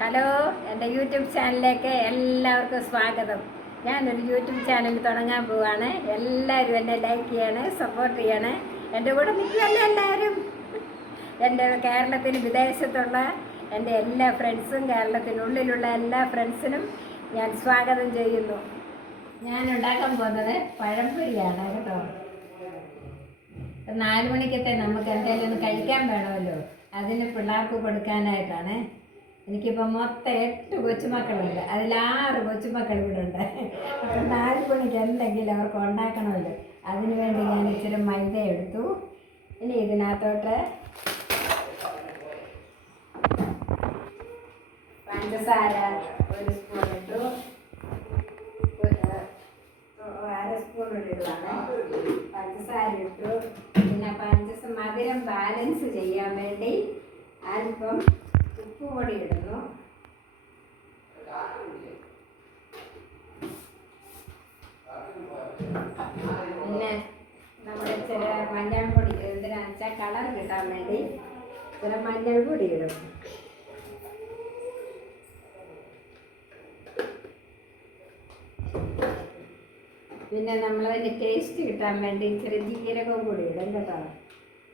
Hello, എൻ്റെ YouTube ചാനലിലേക്ക് എല്ലാവർക്കും സ്വാഗതം. ഞാനൊരു യൂട്യൂബ് ചാനൽ തുടങ്ങാൻ പോവാണ്. എല്ലാവരും എന്നെ ലൈക്ക് ചെയ്യണേ, സപ്പോർട്ട് ചെയ്യണേ. എൻ്റെ കൂടെ നിൽക്കുമല്ലോ എല്ലാവരും. എൻ്റെ കേരളത്തിന് വിദേശത്തുള്ള എൻ്റെ എല്ലാ ഫ്രണ്ട്സും കേരളത്തിനുള്ളിലുള്ള എല്ലാ ഫ്രണ്ട്സിനും ഞാൻ സ്വാഗതം ചെയ്യുന്നു. ഞാൻ ഉണ്ടാക്കാൻ പോകുന്നത് പഴംപൊരിയാണ് കേട്ടോ. 4 മണിക്കത്തെ നമുക്ക് എന്തെങ്കിലും ഒന്ന് കഴിക്കാൻ വേണമല്ലോ, അതിന് പിള്ളേർക്ക് കൊടുക്കാനായിട്ടാണ്. എനിക്കിപ്പോൾ മൊത്തം 8 കൊച്ചുമക്കളുണ്ട്. അതിൽ 6 കൊച്ചുമക്കൾ ഇവിടെ ഉണ്ട്. അപ്പം 4 മണിക്ക് എന്തെങ്കിലും അവർക്ക് ഉണ്ടാക്കണമല്ലോ. അതിന് വേണ്ടി ഞാൻ ഇച്ചിരി മൈദ എടുത്തു. ഇനി ഇതിനകത്തോട്ട് പഞ്ചസാര 1 സ്പൂൺ ഇട്ടു. 1/2 സ്പൂൺ ഇടുവാണ്. പഞ്ചസാര ഇട്ടു. പിന്നെ മധുരം ബാലൻസ് ചെയ്യാൻ വേണ്ടി അല്പം ഉപ്പുപൊടി ഇടുന്നു. പിന്നെ നമ്മുടെ ചില മഞ്ഞൾപ്പൊടി, എന്തിനാണെന്ന് വെച്ചാൽ കളർ കിട്ടാൻ വേണ്ടി ചില മഞ്ഞൾപ്പൊടി ഇടും. പിന്നെ നമ്മളതിന് ടേസ്റ്റ് കിട്ടാൻ വേണ്ടി ഇച്ചിരി ജീരകവും കൂടി ഇടും കേട്ടോ.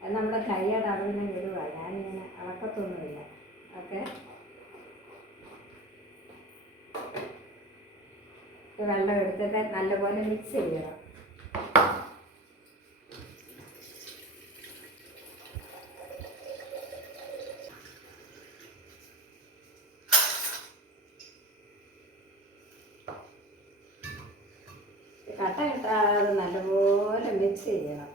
അത് നമ്മുടെ കൈയുടെ അളവിനെ ഇടുക. ഞാനിങ്ങനെ അളക്കത്തൊന്നുമില്ല. ഓക്കെ, വെള്ളം എടുത്തിട്ട് നല്ലപോലെ മിക്സ് ചെയ്യണം. കട്ട കിട്ടാതെ നല്ലപോലെ മിക്സ് ചെയ്യണം.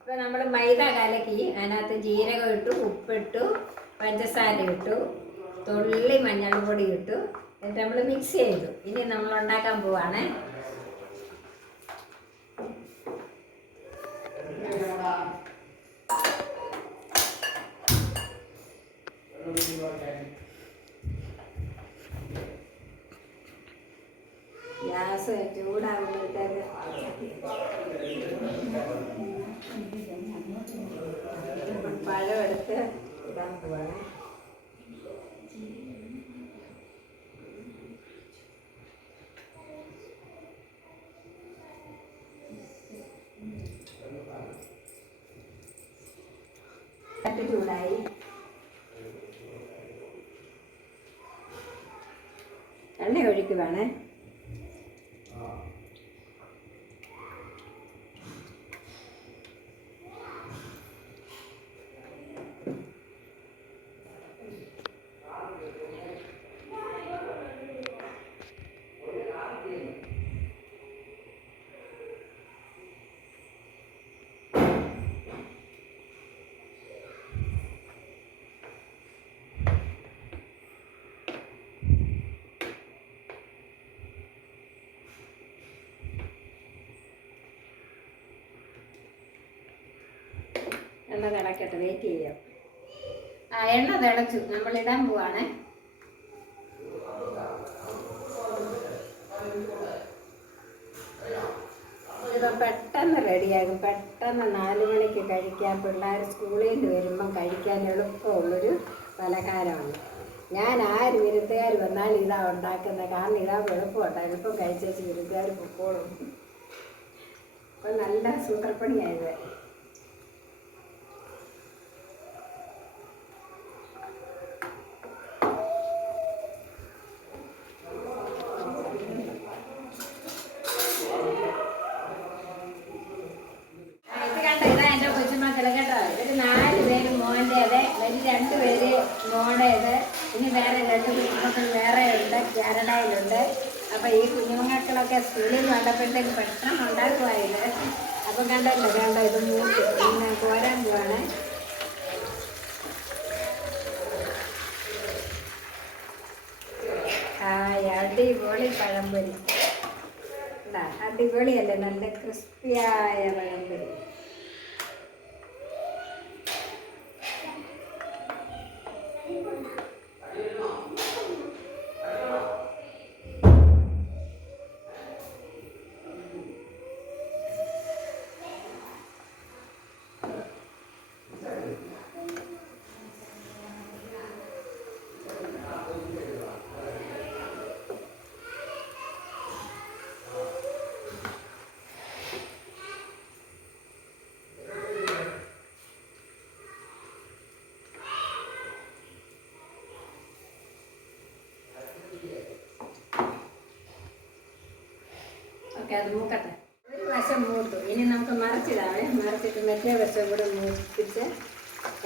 അപ്പോൾ നമ്മൾ മൈദ കലക്കി അതിനകത്ത് ജീരകം ഇട്ടു, ഉപ്പിട്ടു, പഞ്ചസാര ഇട്ടു, തുള്ളി മഞ്ഞൾപ്പൊടി ഇട്ടു. എന്നിട്ട് നമ്മൾ മിക്സ് ചെയ്തു. ഇനി നമ്മൾ ഉണ്ടാക്കാൻ പോവാണ്. ഗ്യാസ് ചൂടാകുമ്പോഴത്തേക്ക് പഴം എടുത്ത് ഇടാൻ പോവാണ്. ചൂടായി. എണ്ണ ഒഴിക്കുവാണ്. എണ്ണ തിളക്കട്ടെ, വെയിറ്റ് ചെയ്യാം. എണ്ണ തിളച്ചു, നമ്മളിടാൻ പോവാണ്. ഇപ്പം പെട്ടെന്ന് റെഡിയാകും. പെട്ടെന്ന് 4 മണിക്ക് കഴിക്കാൻ, പിള്ളേർ സ്കൂളിൽ നിന്ന് വരുമ്പം കഴിക്കാൻ എളുപ്പമുള്ളൊരു പലഹാരമാണ്. ഞാൻ ആര് വിരുന്നുകാർ വന്നാലും ഇതാ ഉണ്ടാക്കുന്നത്. കാരണം ഇതാ എളുപ്പമുണ്ട്. എളുപ്പം കഴിച്ചേച്ച് വിരുന്നുകാർ പൊക്കോളും. അപ്പം നല്ല സൂത്രപ്പണിയായത്. രണ്ട് പേര് മോടേത്, ഇനി വേറെ 2 കുഞ്ഞുമക്കൾ വേറെ ഉണ്ട്, കാനഡയിലുണ്ട്. അപ്പോൾ ഈ കുഞ്ഞുമക്കളൊക്കെ സ്കൂളിൽ കണ്ടപ്പോഴത്തേക്ക് പെട്ടെന്ന് ഉണ്ടാക്കുമായത്. അപ്പം കണ്ടല്ലോ, ഇത് മൂത്ത് പിന്നെ പോരാൻ പോവാണ്. അടിപൊളി പഴംപൊരി. അടിപൊളിയല്ലേ, നല്ല ക്രിസ്പിയായ പഴംപൊരി. ഓക്കെ അത് മൂക്കട്ടെ. ഒരു വശം മൂത്തു. ഇനി നമുക്ക് മറിച്ചിടാവേ. മറിച്ചിട്ട് മറ്റേ വശം കൂടെ മൂപ്പിച്ച്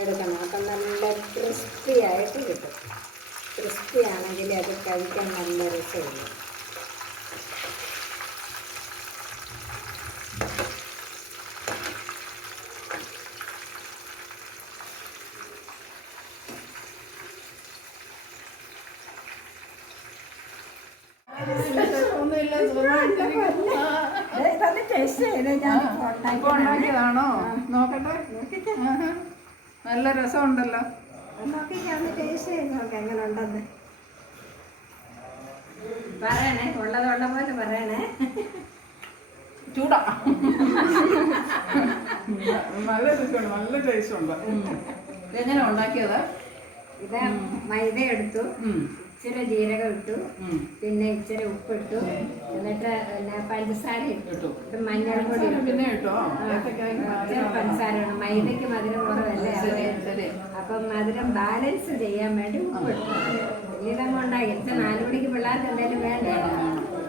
എടുക്കണം. അപ്പം നല്ല ക്രിസ്പി ആയിട്ട് കിട്ടും. ക്രിസ്പി ആണെങ്കിൽ അത് കഴിക്കാൻ നല്ല രസമുള്ളൂ. ഉണ്ടാക്കിയതാണോ? നോക്കട്ടെ. നല്ല രസമുണ്ടല്ലോ. എങ്ങനെ ഉണ്ടെന്ന് പറയണേ. ഉള്ളതുള്ള പോലെ പറയണേ. ചൂടാ. നല്ല രസമുണ്ട്, നല്ല ടേസ്റ്റ് ഉണ്ട്. ഇതെങ്ങനെ ഉണ്ടാക്കിയത്? ഇത് മൈദ എടുത്തു, ഇച്ചിരി ജീരകം ഇട്ടു, പിന്നെ ഇച്ചിരി ഉപ്പിട്ടു, എന്നിട്ട് പിന്നെ പഞ്ചസാര ഇട്ടു, മഞ്ഞൾ പൊടി പിന്നെ ഇട്ടോ. പഞ്ചസാര ഇടണം. മൈദയ്ക്ക് മധുരം കുറവല്ലേ, അപ്പം മധുരം ബാലൻസ് ചെയ്യാൻ വേണ്ടി ഉപ്പിട്ടു. ഇതങ്ങ് ഉണ്ടാക്കി. 4 മണിക്ക് പിള്ളേർക്ക് എന്തെങ്കിലും വേണ്ടേ?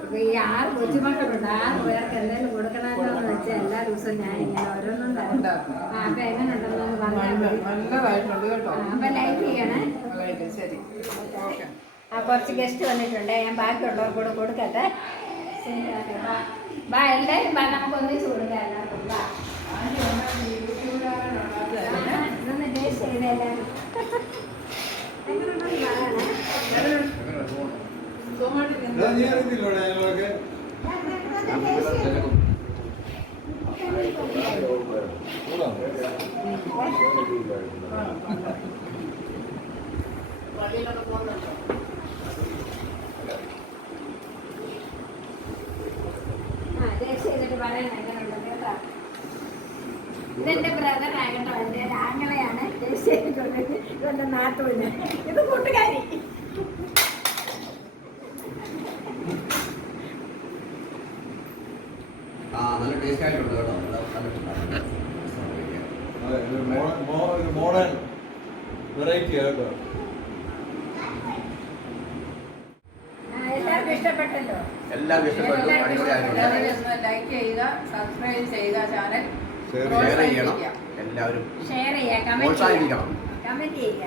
ഇപ്പൊ ഈ 6 കൊച്ചുമക്കളുണ്ട്. 6 പേർക്ക് എന്തെങ്കിലും കൊടുക്കണമെന്ന് വെച്ചാൽ എല്ലാ ദിവസവും ഞാൻ ഇങ്ങനെ ഓരോന്നും ഉണ്ടാക്കും. അപ്പൊ എങ്ങനെ ഉണ്ടെന്ന് പറഞ്ഞാൽ നല്ലതായിട്ടുണ്ട് കേട്ടോ. അപ്പൊ ലൈക്ക് ചെയ്യണേ. ശരി. കുറച്ച് ഗസ്റ്റ് വന്നിട്ടുണ്ട്. ഞാൻ ബാക്കിയുള്ളവർക്ക് കൂടെ കൊടുക്കട്ടെ. ബാ എല്ലാവരും ബാ, നമുക്ക് ഒന്നിച്ച് കൊടുക്കാം എല്ലാവർക്കും. ബാ ഇതൊന്ന് ടേസ്റ്റ് ചെയ്തേ എല്ലാവരും. എങ്ങനെയുണ്ടെന്ന് പറയണേ. ടേസ്റ്റ് ചെയ്തിട്ട് പറയണേ എങ്ങനെയുണ്ടെന്ന് കേട്ടോ. ഇതെന്റെ ബ്രദറാകട്ടോ, എൻ്റെ ആങ്ങളെയാണ് ടേസ്റ്റ് ചെയ്തിട്ടുള്ളത്. ഇതെന്റെ നാത്തൂന്, ഇത് കൂട്ടുകാരി. നല്ല ടേസ്റ്റ് ആയിട്ടുണ്ട് കേട്ടോ. മോഡേൺ വെറൈറ്റി കേട്ടോ. എല്ലാവർക്കും ഇഷ്ടപ്പെട്ടല്ലോ. എല്ലാവരും ഇഷ്ടപ്പെട്ടു. ലൈക്ക് ചെയ്യുക, സബ്സ്ക്രൈബ് ചെയ്യുക, ചാനൽ ഷെയർ ചെയ്യണം. എല്ലാവരും ഷെയർ ചെയ്യുക, കമന്റ് ചെയ്യുക.